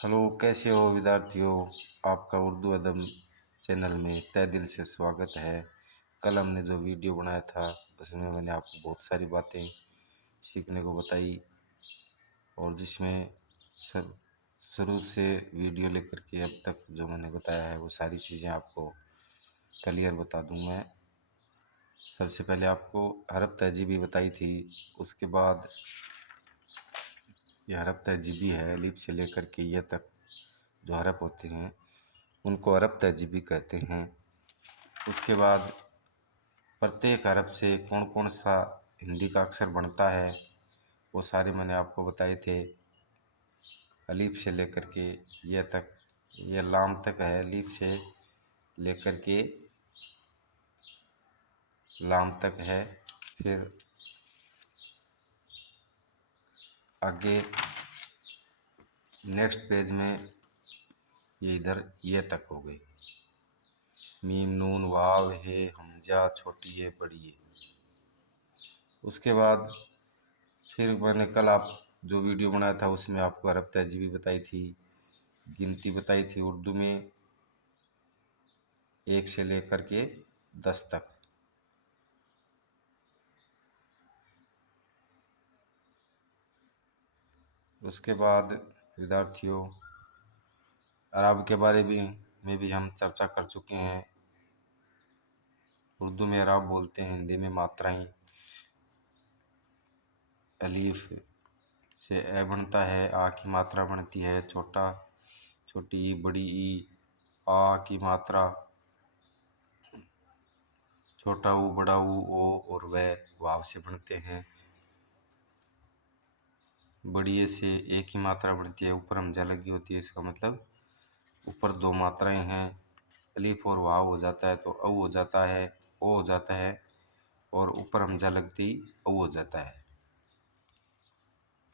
Hello, कैसे हो विद्यार्थियों। आपका उर्दू अदब चैनल में तहे दिल से स्वागत है। कल हमने जो वीडियो बनाया था उसमें मैंने आपको बहुत सारी बातें सीखने को बताई और जिसमें सब शुरू से वीडियो लेकर के अब तक जो मैंने बताया है वो सारी चीज़ें आपको क्लियर बता दूं मैं। सबसे पहले आपको हरफ तहजीबी बताई थी, उसके बाद ये हरफ तहजीबी है। अलिफ से लेकर के ये तक जो हरफ होते हैं उनको हरफ तहजीबी कहते हैं। उसके बाद प्रत्येक हरफ से कौन कौन सा हिंदी का अक्षर बनता है वो सारे मैंने आपको बताए थे। अलिफ से लेकर के ये तक, ये लाम तक है। अलिफ से लेकर के लाम तक है। फिर आगे नेक्स्ट पेज में ये इधर ये तक हो गई। मीम नून वाव है हमजा छोटी है बड़ी है। उसके बाद फिर मैंने कल आप जो वीडियो बनाया था उसमें आपको हरफ तहजीबी बताई थी, गिनती बताई थी उर्दू में 1 से लेकर के 10 तक। उसके बाद विद्यार्थियों अरब के बारे में भी हम चर्चा कर चुके हैं। उर्दू में अरब बोलते हैं, हिंदी में मात्राएं। अलीफ से ए बनता है, आ की मात्रा बनती है छोटी ई बड़ी ई। आ की मात्रा छोटा ऊ बड़ा ऊ ओ और वह वाव से बनते हैं। बड़ी ए से एक ही मात्रा बनती है, ऊपर हमजा लगी होती है, इसका मतलब ऊपर 2 मात्राएं हैं। अलीफ और वाव हो जाता है तो औ हो जाता है, ओ हो जाता है और ऊपर हमजा लगती औ हो जाता है।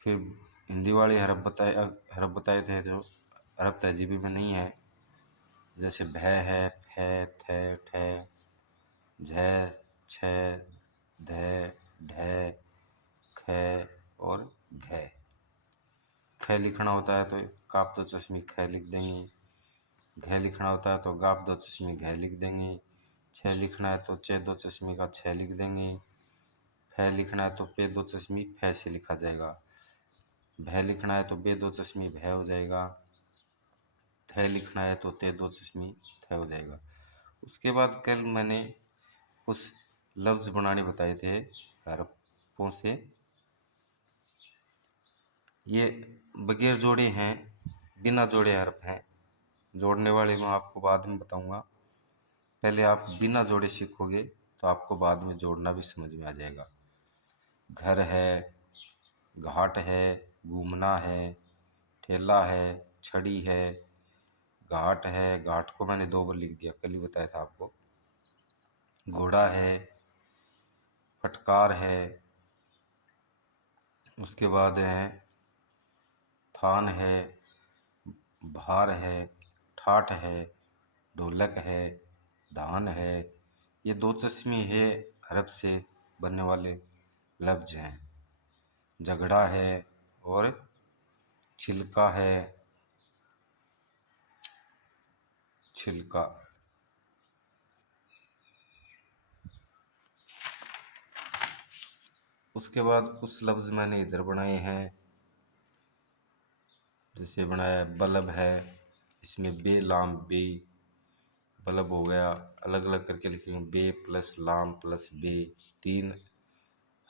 फिर हिंदी वाले हरफ बताए थे जो हरफ तहजीबी में नहीं है, जैसे भै है, फै, थे, ठे, झै, छै, धै, ढै, खे और घै। ख लिखना होता है तो काफ दो चश्मी ख लिख देंगे। घ लिखना होता है तो गाप दो चश्मी घ लिख देंगे। छ लिखना है तो चे दो चश्मी का छ लिख देंगे। फै लिखना है तो पे दो चश्मी फै से लिखा जाएगा। भै लिखना है तो बे दो चश्मी भै हो जाएगा। थ लिखना है तो ते दो चश्मी थ हो जाएगा। उसके बाद कल मैंने कुछ लफ्ज़ बनाने बताए थे हरफों से। ये बगैर जोड़े हैं, बिना जोड़े हरफ हैं। जोड़ने वाले मैं आपको बाद में बताऊंगा। पहले आप बिना जोड़े सीखोगे तो आपको बाद में जोड़ना भी समझ में आ जाएगा। घर है, घाट है, घूमना है, ठेला है, छड़ी है, घाट है, घाट को मैंने 2 बार लिख दिया, कल ही बताया था आपको। घोड़ा है, फटकार है, उसके बाद है थान है, भार है, ठाठ है, ढोलक है, धान है। ये 2 चश्मे है हरफ से बनने वाले लफ्ज हैं। झगड़ा है और छिलका है, छिलका। उसके बाद कुछ लफ्ज़ मैंने इधर बनाए हैं, जैसे बनाया बल्ब है, इसमें बे लाम बे बल्ब हो गया। अलग अलग करके लिखेंगे, बे प्लस लाम प्लस बे, 3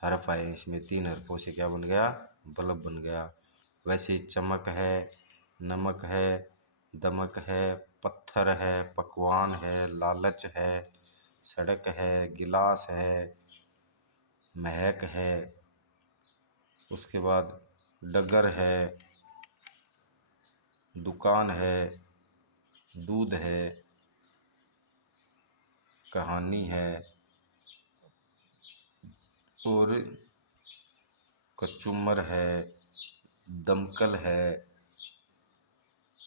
हरफ आए इसमें, 3 हरफों से क्या बन गया, बल्ब बन गया। वैसे ही चमक है, नमक है, दमक है, पत्थर है, पकवान है, लालच है, सड़क है, गिलास है, महक है। उसके बाद डगर है, दुकान है, दूध है, कहानी है और कचूमर है, दमकल है।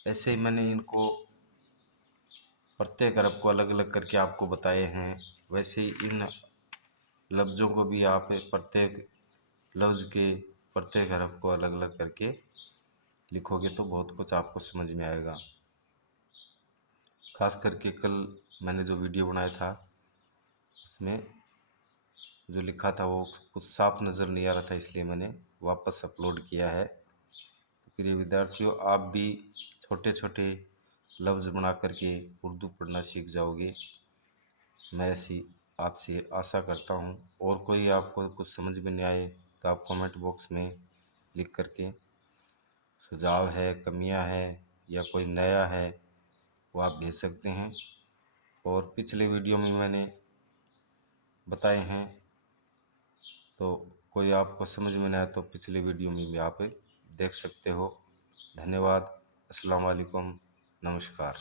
ऐसे ही मैंने इनको प्रत्येक हरफ को अलग अलग करके आपको बताए हैं। वैसे ही इन लफ्ज़ों को भी आप प्रत्येक लफ्ज़ के प्रत्येक हरफ को अलग अलग करके लिखोगे तो बहुत कुछ आपको समझ में आएगा। खास करके कल मैंने जो वीडियो बनाया था उसमें जो लिखा था वो कुछ साफ नज़र नहीं आ रहा था, इसलिए मैंने वापस अपलोड किया है। तो प्रिय विद्यार्थियों, आप भी छोटे छोटे लफ्ज़ बना करके उर्दू पढ़ना सीख जाओगे, मैं ऐसी आपसे आशा करता हूँ। और कोई आपको कुछ समझ में नहीं आए तो आप कमेंट बॉक्स में लिख करके सुझाव है, कमियां है या कोई नया है वो आप भेज सकते हैं। और पिछले वीडियो में मैंने बताए हैं, तो कोई आपको समझ में ना आए तो पिछले वीडियो में भी आप देख सकते हो। धन्यवाद। अस्सलाम वालेकुम। नमस्कार।